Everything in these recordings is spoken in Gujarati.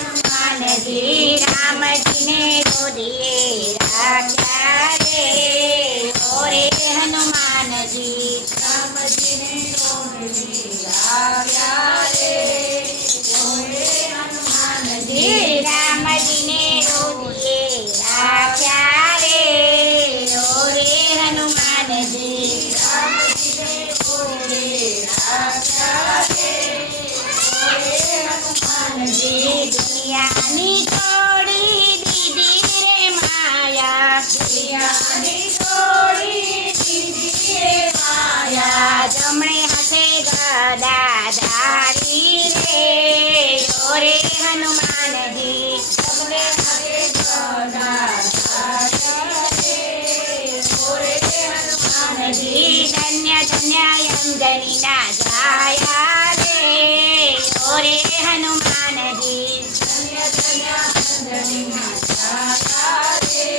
હનુમાનજી રામજીને ગોદીએ રાખ્યા રે ઓરે હનુમાનજી રામજીને ગોદીએ રાખ્યા રે ઓરે હનુમાનજી રામજીને ગોદીએ રાખ્યા રે ઓરે હનુમાનજી રામજીને ગોદીએ રાખ્યા રે દુનિયાની છોડી દીધી રે માયા દુનિયાની છોડી દીધી રે માયા જમણે હાથે ગદા ધારી રે ઓરે હનુમાનજી જમણે હાથે ગદા ધારી રે ઓરે હનુમાનજી ધન્ય ધન્ય અંજનીના જાયા રે ઓરે હનુમાનજી ધન્ય ધન્ય અંજનીના જાયા રે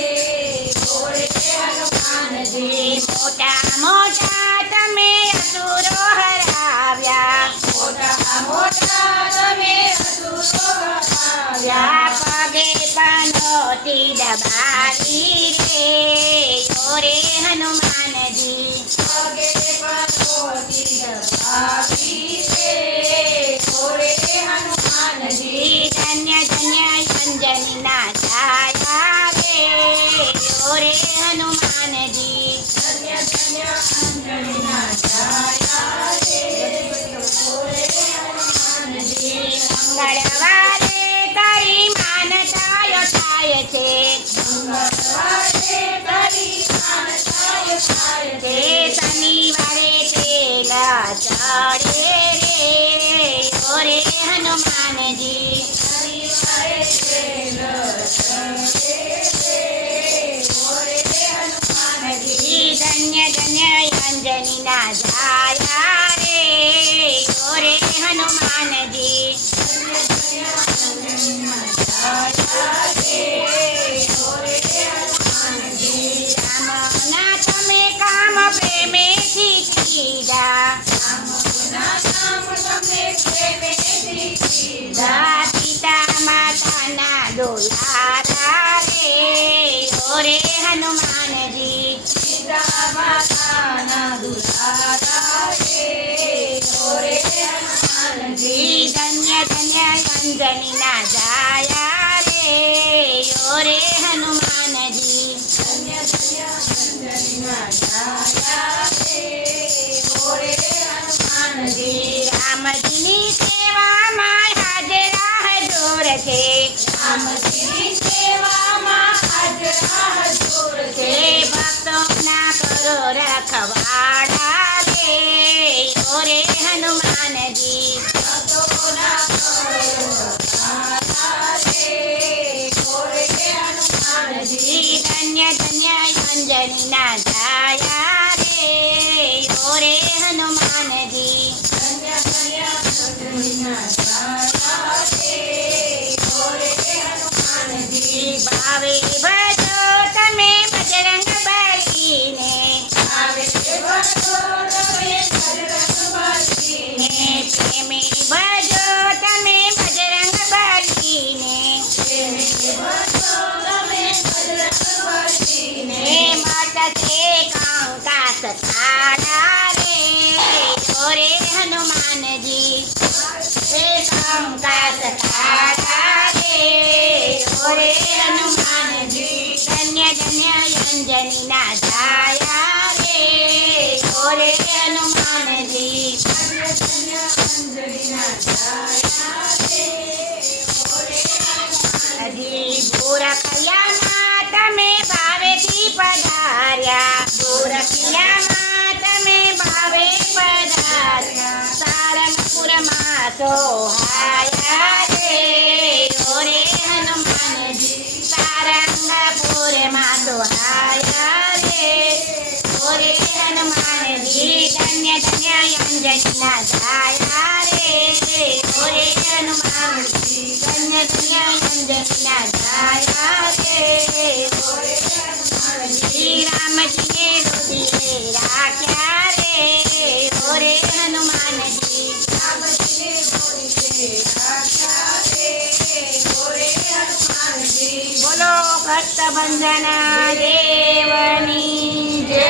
ઓરે હનુમાનજી મોટા મોટા તમે અસુરો હરાવ્યા મોટા મોટા તમે અસુરો હરાવ્યા પગે પનોતી દબાવી રે ઓરે હનુમાનજી પગે પનોતી દબાવી રે ઓરે હનુમાનજી ધન્ય ધન્ય અંજનીના જાયા રે ઓરે હનુમાનજી ધન્ય ધન્ય અંજનીના જાયા રે ઓરે હનુમાનજી મંગળવારે તારી માનતાય થાય છે મંગળવારે તારી માનતાય થાય છે શનિવારે તેલ ચડે રે ઓરે હનુમાનજી શનિવારે તેલ ચડે રે ઓરે હનુમાનજી ધન્ય ધન્ય અંજનીના જાયા રે ઓરે હનુમાનજી ધન્ય ધન્ય અંજનીના જાયા રે ઓરે હનુમાનજી રામના તમે કામ પ્રેમેથી કીધા રામના કામ તમે પ્રેમેથી કીધા પિતા માતાના દુલારા રે ઓરે હનુમાનજી પિતા માતાના દુલારા રે ઓરે હનુમાનજી ધન્ય ધન્ય અંજનીના જાયા રે ઓરે હનુમાનજી ધન્ય ધન્ય અંજનીના જાયા રે ઓરે હનુમાનજી રામજીની સેવામાં હાજરા હજુર છે રામજીની સેવામાં હાજરા હજુર છે ભક્તોના કરો રખવાડા રે ઓરે હનુમાનજી ભક્તોના કરો રખવાડા રે ઓરે હનુમાનજી ધન્ય ધન્ય અંજનીના જાયા રે ઓરે હનુમાનજી ધન્ય ધન્ય અંજનીના જાયા રે ઓરે હનુમાનજી ભાવે ભજો તમે બજરંગ બલીને ભાવે ભજો તમે બજરંગ બલીને પ્રેમે ભજો તમે બજરંગ બલીને પ્રેમે ભજો તમે બજરંગ બલીને માતા તે કંકાસ થાળા રે ઓરે હનુમાનજી તે કંકાસ થાળા રે ઓરે હનુમાનજી ધન્ય ધન્ય અંજનીના જાયા રે ઓરે હનુમાનજી ધન્ય ધન્ય અંજનીના જાયા રે ઓરે હનુમાનજી ગોરખિયામાં તમે ભાવેથી પધાર્યા ગોરખિયામાં તમે ભાવે પધાર્યા સારંગપુરમાં સોહાયા રે ઓરે હનુમાનજી સારંગપુરમાં સોહાયા રે ઓરે હનુમાનજી ધન્ય ધન્ય અંજનીના જાયા રે ઓરે હનુમાનજી ધન્ય ધન્ય અંજનીના જાયા રે ઓરે હનુમાનજી રામજીને ગોદીએ રાખ્યા રે ઓરે હનુમાનજી ભક્ત બંધન દેવની